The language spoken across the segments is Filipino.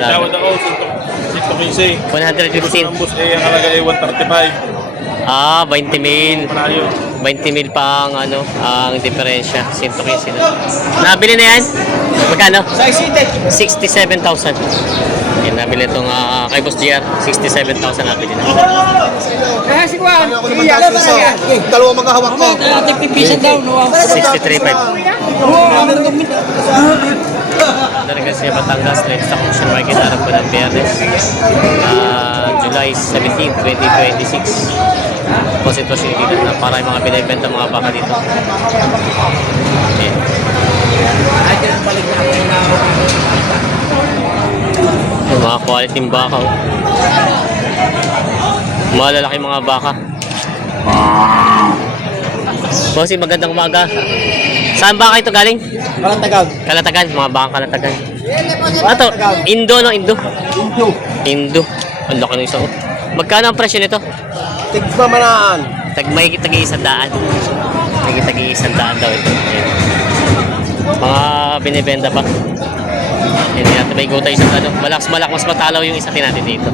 alaga. Tawad ako, 115. 115. Ang bus ang halaga ay 135. Ah, 20 mil. Malayo. 20 mil pa ang ano, ang diferensya. 115 na. Nabili na yan? Magkano? 67,000. Yan, nabili itong kay Boss GR. 67,000 nabili na. Dalawa maghahawak mo. 63,500. Talaga siya Batangas, next sa Auction Market, harap ko ng Biyernes. July 17, 2026. Po sitwasyon dito na para yung mga binibenta mga baka dito. Ayan. Yung mga quality ng baka. Oh. Malalaki mga baka. Bossy, magandang umaga. Saan baka ito galing? Kalatagan. Kalatagan, mga baka Kalatagan. Ano to? Indo, no? Indo? Indo. Ang laki ng isa. Oh. Magkano ang presyo nito? Tigmamanaan. Tagi-100. Tagi-100 daw ito. Ayan. Mga binibenta pa. Hindi natin may gutay isang ano. Mas matalaw yung isa natin dito.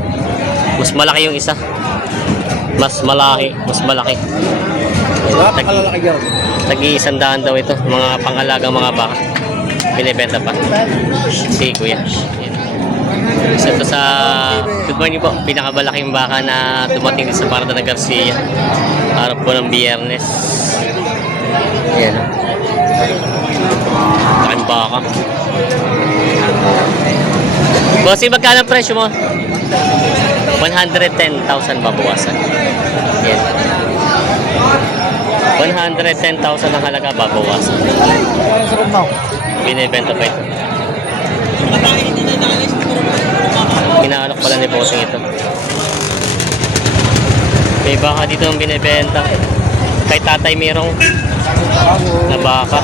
Mas malaki yung isa. Mas malaki. Napakalalaki yan. Tagi-100 daw ito. Mga pangalagang mga baka. Binibenta pa. Si Kuya. Ayan. So, ito sa good morning po, pinakamalaking baka na dumating sa Parada ng Garcia harap po ng Biyernes. Ayan, laking baka. Bossy, magkano ang presyo mo? 110,000 babawasan. Ayan, 110,000 ang halaga, babawasan. Binibenta pa ito. Inaalok pala ni Bossing ito. May baka dito ang binibenta. Kay Tatay Mirong na baka.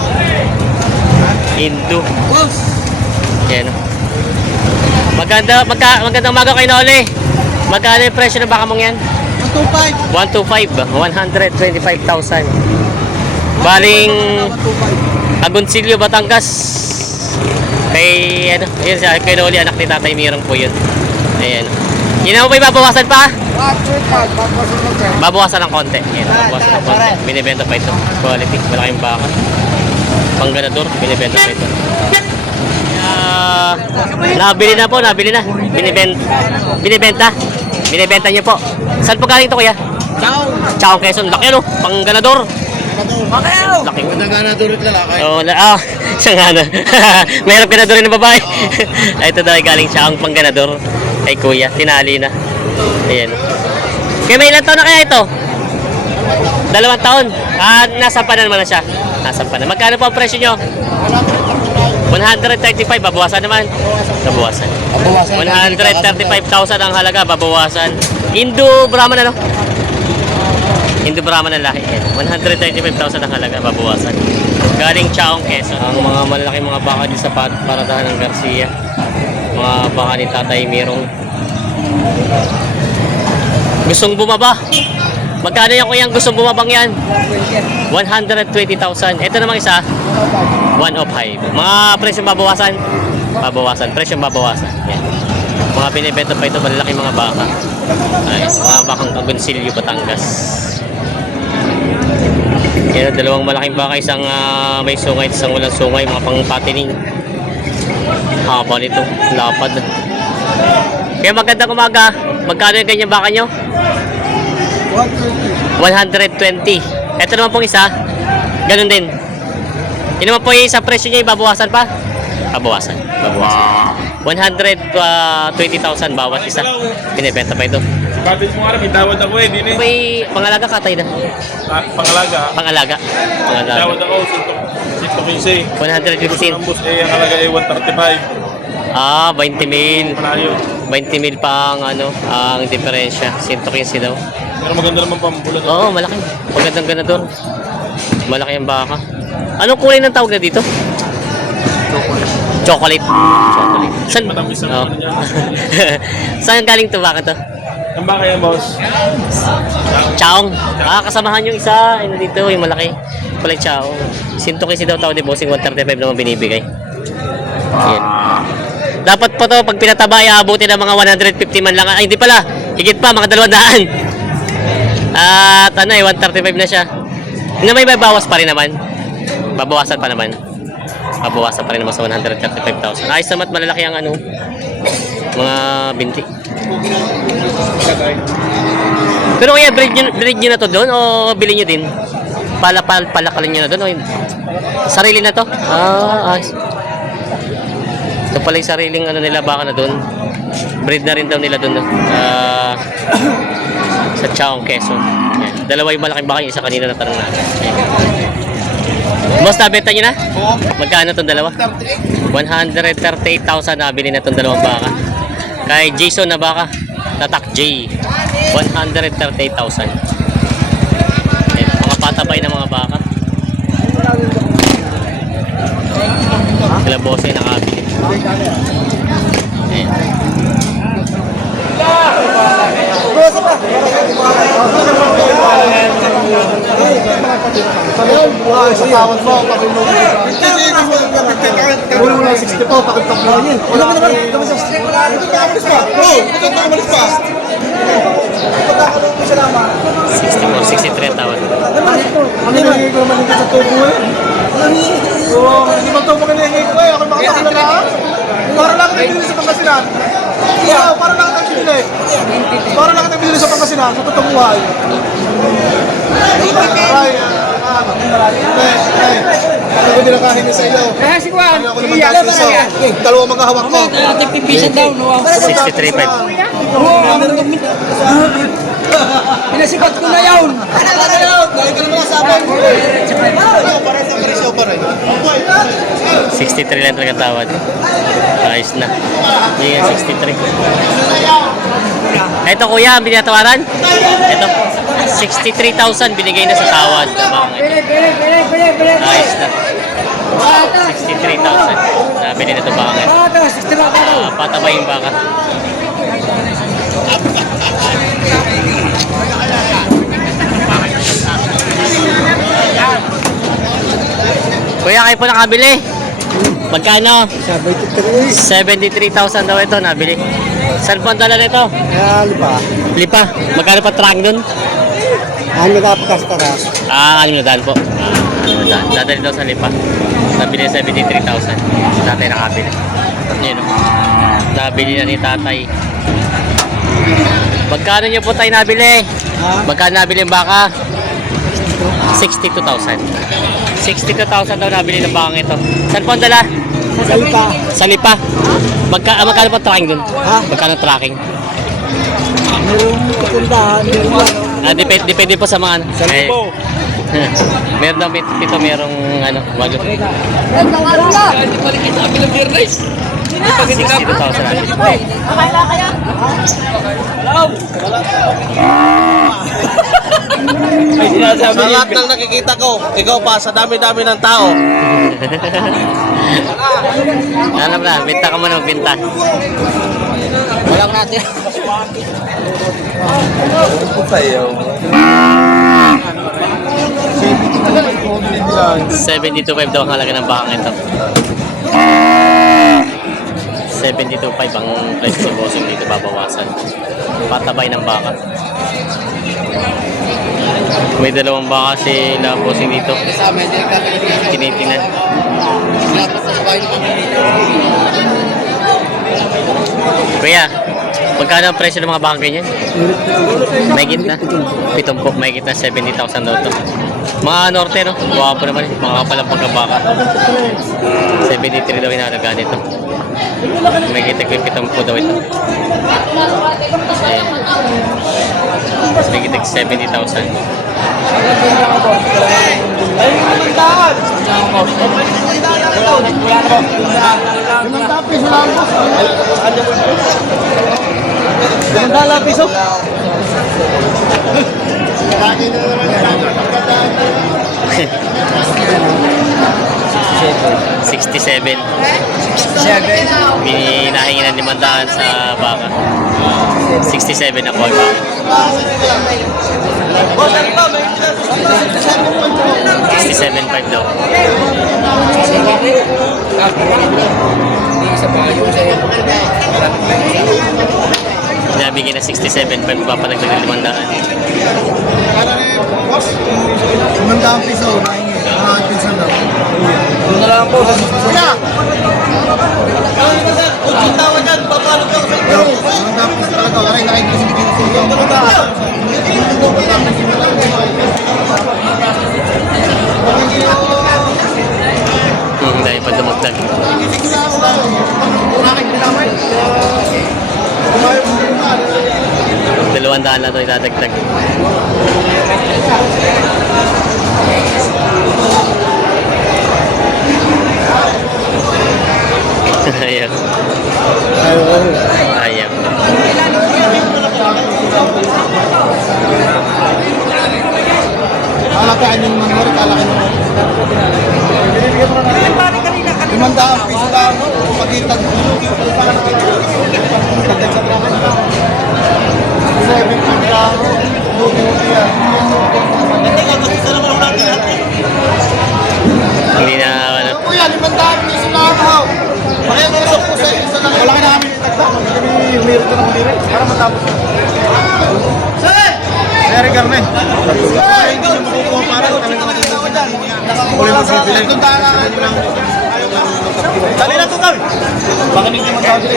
Hindu. Yan. Magandang umaga kay Noli. Magkano yung presyo ng baka mong yan? 125. 125,000. Baling Agoncillo, Batangas. Kay ano, yun siya, kay Noli, anak ni Tatay Mirong po yun. Ayan. Yun na mo ba ibabawasan pa? Babawasan ng konti. Ayan, babawasan ng konti. Binibenta pa ito. Quality, malaking baka. Pangganador, binibenta pa ito. Nabili na po, nabili na. Binibenta niyo po. Saan po galing ito, kuya? Ciao, Quezon. Laki ano, pangganador. Laki. Ganador at lalaki. Oh, siya nga na. Mayroong ganador rin ng babae. Ito daw ay galing siya ang pangganador. Ay kuya, tinali na. Ayan. Kaya may ilang taon na kaya ito? 2 taon. Nasampa na naman na siya. Nasampa na. Magkano po ang presyo nyo? 135, babawasan naman. Babawasan. 135,000 ang halaga, babawasan. Indo Brahman ano? Indo Brahman ang lahi. 135,000 ang halaga, babawasan. Galing Chaong, Quezon. Ang mga malalaking mga baka dito sa paradahan ng Garcia. Mga baka ni Tatay Mirong. Gustong bumaba? Magkano yan kuyang gustong bumabang yan? 120,000. Ito namang isa 105. Mga presyong babawasan? Babawasan. Presyong babawasan. Yan. Mga binibenta pa ito, malalaking mga baka. Ay, mga bakang Agoncillo, Batangas. Yan, dalawang malaking baka, isang may sungay, isang walang sungay, mga pang-patining. Haba nito, lapad. Kaya magandang umaga. Magkano yung ganyan baka nyo? 120. Ito naman pong isa, ganun din. Yun naman po yung isa presyo niya, babawasan pa? Babawasan. 120,000 bawat isa. Binibenta pa ito. Kapit mo nga rin, itawad ako eh. Dini. May pangalaga katay na. Pangalaga. Pangalaga. Tawad ako, 115. 115. Ang bus ang halaga ay 135. 20 mil. Malayo. 20 mil pa ang ano, ang diferensya. 115 daw. Pero maganda naman pambulan. Oo, malaki. Magandang ganador. Malaki ang baka. Anong kulay ng tawag na dito? Chocolate. Chocolate. Saan? Matamis ang Oh. ano niya. Saan galing to baka to? Ang baka yan, boss. Chaong. Kasamahan yung isa. Ano dito, yung malaki. Kulay Chaong. 115 daw tawag ni Bossing, 135 naman binibigay. Yan. Dapat po to, pag pinataba, iabuti ng mga 150 man lang. Ay, hindi pala. Higit pa, mga 200. At ano 135 na siya. Na may bawas pa rin naman. Babawasan pa naman. Babawasan pa rin naman sa 135,000. Ayos naman, malalaki ang ano, mga binti. Pero kaya breed nyo na to doon o bilhin nyo din? Palakalan nyo na doon o sarili na to? Ayos. Ito pala yung sariling ano nila, baka na doon. Breed na rin daw nila doon. Sa Chaong, Quezon. Yan. Dalawa yung malaking baka, yung isa kanina na tanong natin. Boss, nabenta nyo na? Magkano itong dalawa? 138,000 nabili na itong dalawang baka. Kay Jason na baka, Tatak J, 138,000. Mga patabay na mga baka. Sila boss ay nakabili. Ayan. Sa tawad mo, ulo mo na 60 po, pakitaplan yun. Wala ka naman, kamalis pa. Oo, kamalis pa. 64, 63 ang tawad. Ano yung nangyayi ko naman dito sa tubo eh? Oo, hindi ba tubo ka nangyayi ko eh? Ako makakakala ka? Para lang kita binili sa Pangasinan. Oo, para lang kita binili. Para lang kita binili sa Pangasinan, sa totoong buhay. Aray, ano ko dinakahin niya sa iyo? Kaya si Juan, Ako naman dati sa dalawa maghahawak mo. nagpipisan daw, no? 63.5. Pinasipat ko na yun. Ano yun? Dahil ka naman nasabi. Parang sa Marisol pa rin. 63 lang talaga tawad. Ayos na. Yung 63. Ito kuya, ang binatawaran? Ito. 63,000 binigay na sa tawad. Bili. Ayos na. 63,000. Nabili na ito baka. Patabay yung baka. Kuya, kayo po nakabili. Magkano? 73,000 daw ito nabili. Saan po ang dala nito? Lipa. Lipa. Magkano pa tracking dun? Ano na pakastara? 6,000 po. 6,000. Dadali daw sa Lipa. Nabili 73,000. Tatay nakabili. Yun o. Nabili na ni tatay. Magkano nyo po tayo nabili? Magkano nabili yung baka? 62,000. 62,000 daw nabili ng bakang ito. Saan po ang dala? Sa lipa. Sa Lipa. Magkano po tracking dun? Magkano tracking? Merong pupuntahan. Depende po sa mga ano. Sa Lipo. Meron daw ito, merong ano, walo. 62,000 natin. Sa lahat ng nakikita ko, ikaw pa, sa dami-dami ng tao. Alam na, binta ka mo ng binta. Walang natin. 72.5 daw ang halaga ng bakang ito. 72.5 ang price sa bossing dito, babawasan. Patabay ng baka. May dalawang baka si la bossing dito. Tinitingnan. Kuya, magkano ang presyo ng mga baka ganyan? Mahigit na? 7 po, mahigit na 70,000 daw to. Mga norte, no? Buka po naman, mga kapalang pagkabaka. 73 daw inalaga nito. Mahigit na 7 po daw ito. Ayan. Mahigit na 70,000. Piso? 67. 7. Binahingi ng 500 sa baka. 67 ako. Boss, ano ba? May 67.5 daw. Hindi sa bayo sa'yo. Nabigyan na 67.5 papalag ng 500. Boss, 500 piso. Mga pinsan daw. Doon na lang po sa Kuya! Kung tawa dyan, papalog ako sa inyo. 500 piso talaga. Aray, nakikita sa piso. Dahil pa dumagdag. Dalawang daan na ito itadagdag. Ayan. Ayan. Alagaan yung manori, alagaan yung manori. Binibigyan mo na natin. 500 piso lang. Pagitan. Pagdag sa bracket na. 7 lang. Lugi-lugi yan. Hindi nga, kasi sa naman natin natin. Hindi na ano. Kuya, 500 piso lang ako. Kaya mo sa pusa yung isa lang. Wala ka na kami nagtagda. Kami meron ka na kumiri. Para matapos. Sir! Sir, Garne. Ay, hindi na makukuha para. Kami na natin sa huli mo bibili. Tundaan na kayo lang. Dali na ito kami. Baka hindi naman tawag ito.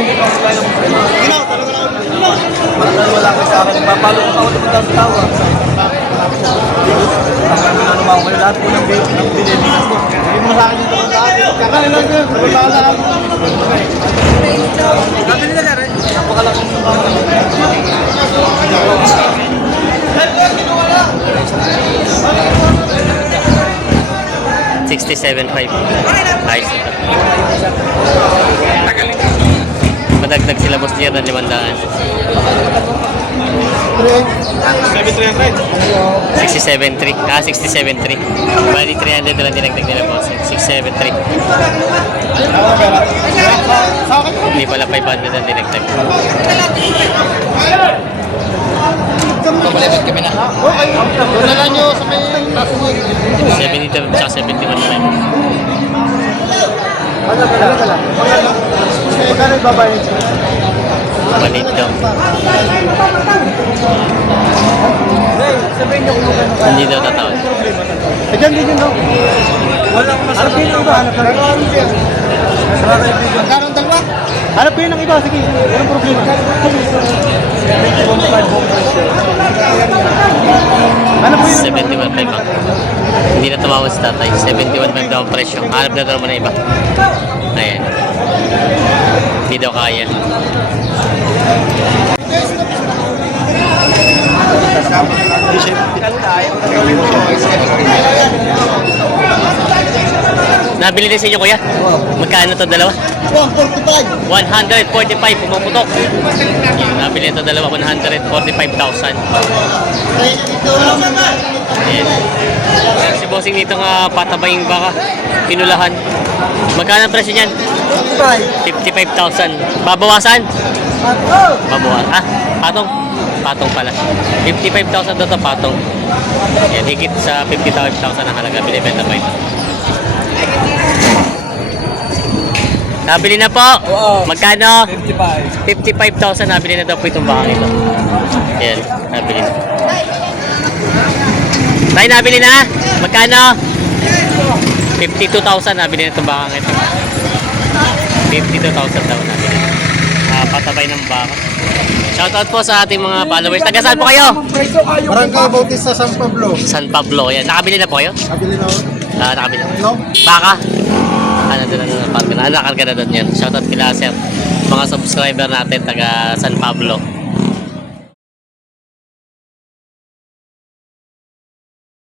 Ginaw, talaga lang. Parang wala ka sa akin. Papalo ko ako naman tawag tawa. Ano mga wala lahat po ng bilhin. Hindi mo sa akin yung tawag. Kakain lang yun. Wala lang ako. Kapili na rin. Napakalaki ng mga. 67.5. Ayos ito. Madagdag sila boss niya ng 500. 67.3. 67.3. Bali 300 na lang dinagdag nila boss. 673. Hindi pala 500 na dinagdag. Pamalibot kami na. Okay. Wala lang nyo sa may taso mo. 72 tsaka 71 na lang. Magkano yung babae? Maliit daw. Sabihin nyo kung magkano. Hindi daw tatawad. Diyan din yun, no? Walang masarap. Hanap yun ang iba. Magkano ang dalawa? Hanap yun ang iba. Sige, walang problema. Hanap po yun. 71.5 ang. Hindi na tumawad sa tatay. 71.5 daw ang presyo. Hanap na daw naman na iba. Ayan. Hindi daw kaya. Nabili din sa inyo kuya? Magkano to dalawa? 145. 145 pumuputok. Yung nabili ito dalawa 145,000. Ayan. Si bossing dito nga patabaying baka pinulahan. Magkano ang presyo niyan? 55,000. Babawasan? Babawasan. Ah, patong. Patong pala. 55,000 daw to patong. Ayan, higit sa 55,000 ang halaga binibenta pa ito. Nabili na po. Oo. Magkano? 55. 55,000 nabili na daw po itong bakang ito. Ayan, nabili na. Tay, nabili na? Magkano? 52,000 nabili na itong bakang ito. 52,000 daw nabili. Patabay ng baka. Shoutout po sa ating mga followers. Taga saan po kayo? Barangay Bautista San Pablo. San Pablo. Ayan, nakabili na po kayo? Kabili na ako. Nakabili. No? Baka? Doon na nakarga na doon yan. Shoutout kila sir. Mga subscriber natin taga San Pablo.